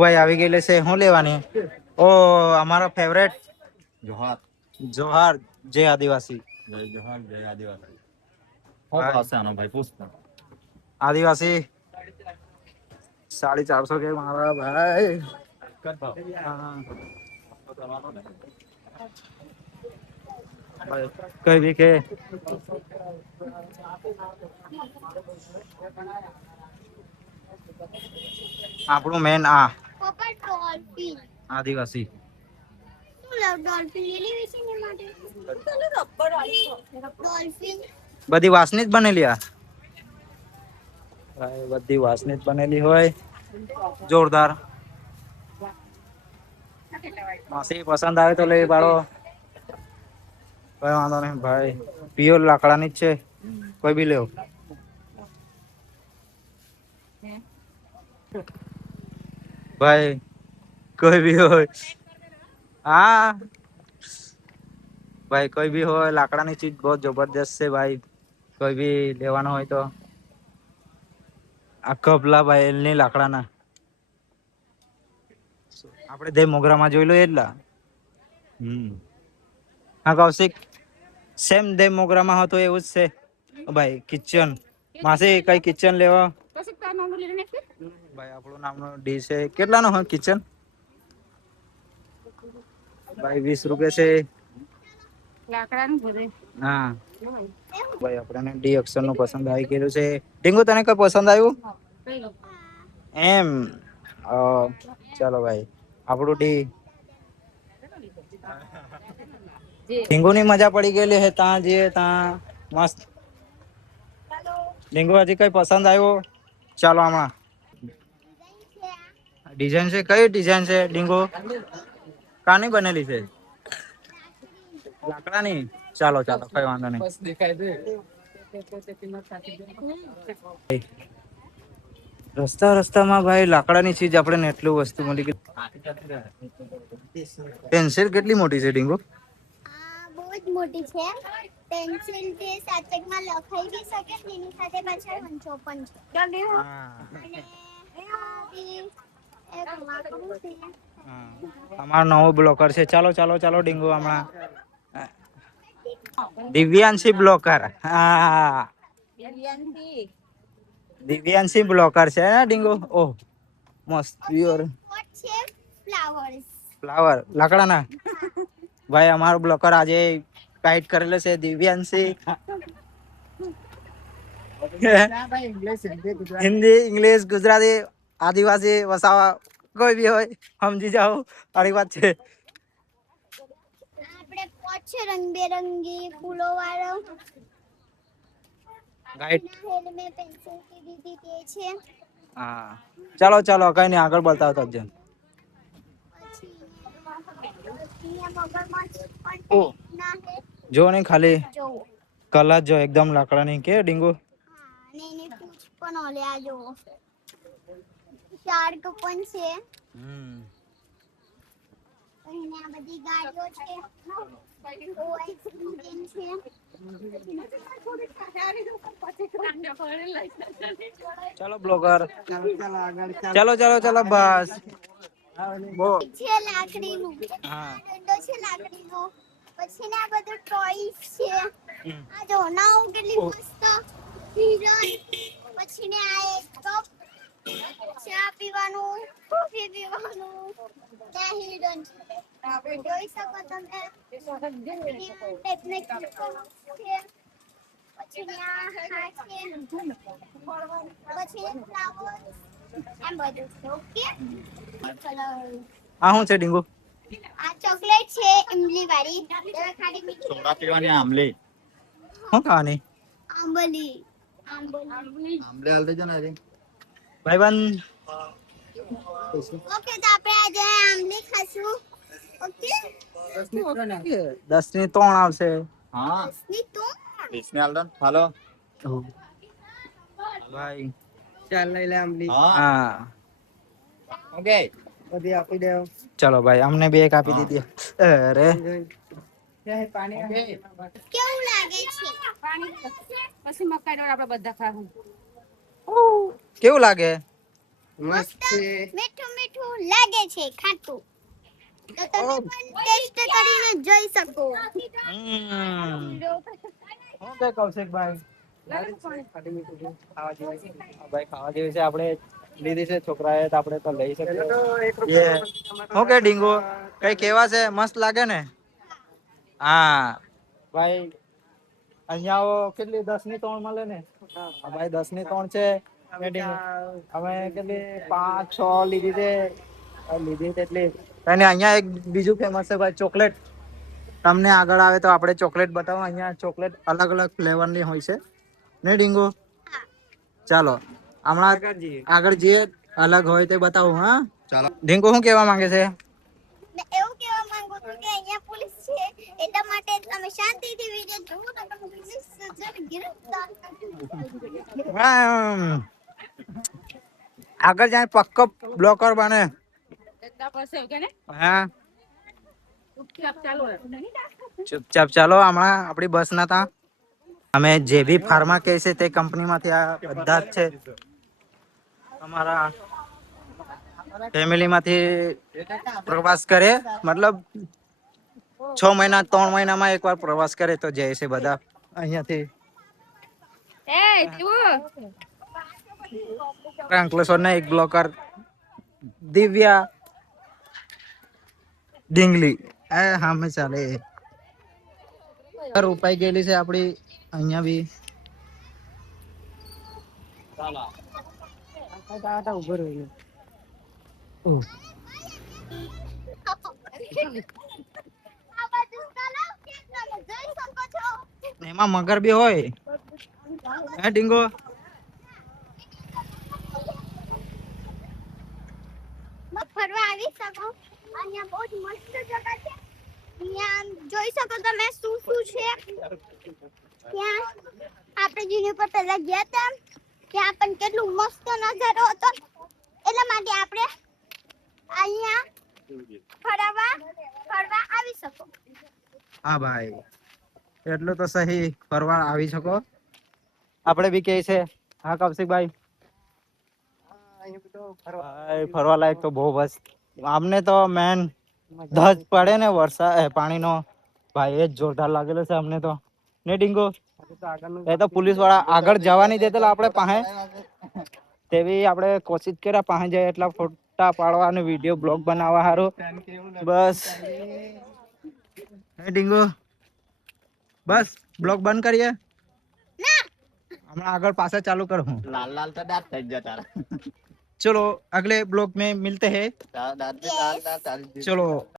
ભાઈ આવી ગયેલે છે શું લેવાની ઓ અમારો ફેવરેટ જોહાર જોહાર જય આદિવાસી જય જોહાર જય આદિવાસી શું ભાવ છે આનો ભાઈ પૂછ આદિવાસી 450 કે મારા ભાઈ કઈ બી કે આપણું મેન આ આદિવાસી બધી વાસની જ બનેલી આ બધી વાસની જ બનેલી હોય જોરદાર માસી પસંદ આવે તો લઈ પાડો કઈ વાંધો નહીં ભાઈ પ્યોર લાકડાની જ છે કોઈ બી લેવો ભાઈ કોઈ બી હોય હા ભાઈ કોઈ બી હોય લાકડાની ચીજ બહુ જબરદસ્ત છે ભાઈ કોઈ બી લેવાનો હોય તો આ કપલા ભાઈ એલની લાકડાના આપણે દે મોગરામાં જોઈ લો એટલા હા કૌશિક સેમ દે મોગરામાં હતો એવું જ છે ભાઈ કિચન માસી કઈ કિચન લેવા ભાઈ આપણું નામનું ડીશ છે કેટલાનો હોય કિચન ભાઈ 20 રૂપિયા છે હા ભાઈ આપણને ડી અક્ષર નું પસંદ આવી ગયેલું છે ડીંગુ તને કઈ પસંદ આવ્યું એમ ચાલો ભાઈ આપણું ડી ડીંગુ ની મજા પડી ગયેલી હે ત્યાં જઈએ ત્યાં મસ્ત ડીંગુ હજી કઈ પસંદ આવ્યો ચાલો હમણાં ડિઝાઇન છે કઈ ડિઝાઇન છે ડીંગુ કાની બનેલી છે લાકડાની ચાલો ચાલો કઈ વાંધો નહીં રસ્તામાં ભાઈ લાકડાની ચીજ આપણે એટલું વસ્તુ મળી ગઈ પેન્સિલ કેટલી મોટી છે ડીંગુ બહુ જ મોટી છે પેન્સિલ તે સાચકમાં લખાઈ બી શકે ને એની સાથે પાછળ વંચો પણ છે અને અમારો નવો બ્લોકર છે ચાલો ચાલો ચાલો ડીંગુ હમણાં દિવ્યાંશી બ્લોકર હા દિવ્યાંશી બ્લોકર છે ને ડીંગુ ઓહ મસ્ત પ્યોર છે ફ્લાવર્સ ફ્લાવર લાકડાના ભાઈ અમારો બ્લોકર આજે ટાઈટ કરેલો છે દિવ્યાંશી હિન્દી ઇંગ્લિશ ગુજરાતી આદિવાસી વસાવા કોઈ બી હોય સમજી જાઓ આરી વાત છે આપણે પોટ છે રંગબેરંગી ફૂલો વાળો ગાઈડ હેલ મે પેન્સિલ की दीदी के છે હા ચાલો ચાલો કઈ નહીં આગળ બતાવતો જ જો નહીં ખાલી કલર જો એકદમ લાકડાની કે ડીંગુ અને એની પૂંછ પણ ઓલે આ જો શાર્ક પણ છે અને આ બધી ગાડીઓ છે ચાલો બ્લોગર ચાલો ચાલો ચાલો બસ છે લાકડીનું હા દંડો છે લાકડીનો પછી ને આ બધું ટોયસ છે આ જો નાવ કેટલી મસ્ત હિરણ પછી ને આ એક કપ ચા પીવાનું કોફી પીવાનું ત્યાં હિરણ છે જોઈ શકો તમે ટેકનિક છે પછી ને આ હા છે પછી ફ્લાવર્સ એમ બધું છે ઓકે ચલો આ શું છે ડીંગુ આ ચોકલેટ છે ઇમલી વાળી ખાલી મીઠી સોડા પીવાની આમલી શું ખાવાની આંબલી આંબલી આમલે હાલ દેજો ને હજી ભાઈબંધ ઓકે તો આપણે આજે આંબલી ખાશું ઓકે 10 ની 3 આવશે હા ની તો 20 ની હાલ દો હાલો ભાઈ ચાલ લઈ લે આંબલી હા ઓકે બધી આપી દે ચલો ભાઈ અમને બે એક આપી દીધી અરે પાણી કેવું લાગે છે પછી મકાઈ આપણે બધા ખાવું કેવું લાગે મસ્ત છે. મીઠું મીઠું લાગે છે ખાટું. તો તમે પણ ટેસ્ટ કરીને જોઈ શકો. શું કે કૌશિકભાઈ? ખાટી મીઠું છે. ખાવા જેવું છે. ભાઈ ખાવા જેવી છે, આપણે લીધી છે છોકરાએ તો આપણે તો લઈ પેલો શકીએ. તો 1 યે. રૂપિયા શું કે ડીંગો કઈ કેવા છે? મસ્ત લાગે ને? હા ભાઈ અહીંયા કેટલી 10 ની 3 મળે ને? હા ભાઈ 10 ની 3 છે. અમે કેટલી 5 6 લીધી છે. લીધી તેટલી અને અહીંયા એક બીજું ફેમસ છે ભાઈ ચોકલેટ. તમને આગળ આવે તો આપણે ચોકલેટ બતાવો. અહીંયા ચોકલેટ અલગ અલગ ફ્લેવર ની હોય છે ને ડીંગો? ચાલો હમણાં આગળ જે અલગ હોય તે બતાવું. હા ચાલો. ડીંગો શું કેવા માંગે છે? ને એવું કહેવા માંગુ છું કે અહીંયા પોલીસ છે એટલા માટે તમે શાંતિથી વિડિયો જુઓ તો તમે પોલીસ જને ગિરફ્તાર આગળ જાય પક્કો બ્લોકર બને. હા ચૂપચાપ ચાલો. હમણાં આપણી બસ ના તા અમે જે બી ફાર્મા કહે છે તે કંપનીમાંથી આ બધા જ છે. અમારા ફેમિલી માંથી પ્રવાસ કરે, મતલબ 6 મહિના 3 મહિનામાં એકવાર પ્રવાસ કરે તો જાય છે બધા અહીંયાથી. અંકલેશ્વર ના એક બ્લોકર દિવ્યા ડીંગલી હા મેં ચાલે રૂપાઈ ગયેલી છે આપડી અહીંયા બી. ઉભો રહ્યો. આ બાજુ ચાલો કે તમે જોઈ શકો છો. એમાં મગર બી હોય હે ડીંગો? ફરવા આવી શકો. અહીંયા બહુ જ મસ્ત જગા છે. અહીંયા આમ જોઈ શકો તમે શું શું છે. ત્યાં આપણે જેની ઉપર પહેલા ગયા હતા ત્યાં પણ કેટલું મસ્ત નજારો હતો. એટલા માટે આપણે અહીંયા ફરવા આવી શકો. હા ભાઈ એટલું તો સહી ફરવા આવી શકો. આપણે બી કહે છે. હા કૌશિકભાઈ ફરવા લાયક તો બહુ બસ. આમને તો મેન ધજ પડે ને વરસાદ પાણીનો ભાઈ એ જ જોરદાર લાગેલો છે અમને તો ને ડીંગો. એ તો પોલીસ વાળા આગળ જવા નહીં દેતા આપણે પાસે તેવી આપણે કોશિશ કર્યા પાસે જાય એટલા ફોટા પાડવા અને વિડીયો બ્લોગ બનાવવા સારું બસ. હે ડીંગો બસ બ્લોગ બંધ કરીએ. हमारा अगर पासा चालू कर हूँ लाल लाल तो दांत थक जाता है। चलो अगले ब्लॉग में मिलते हैं दांत दांत दांत चलो।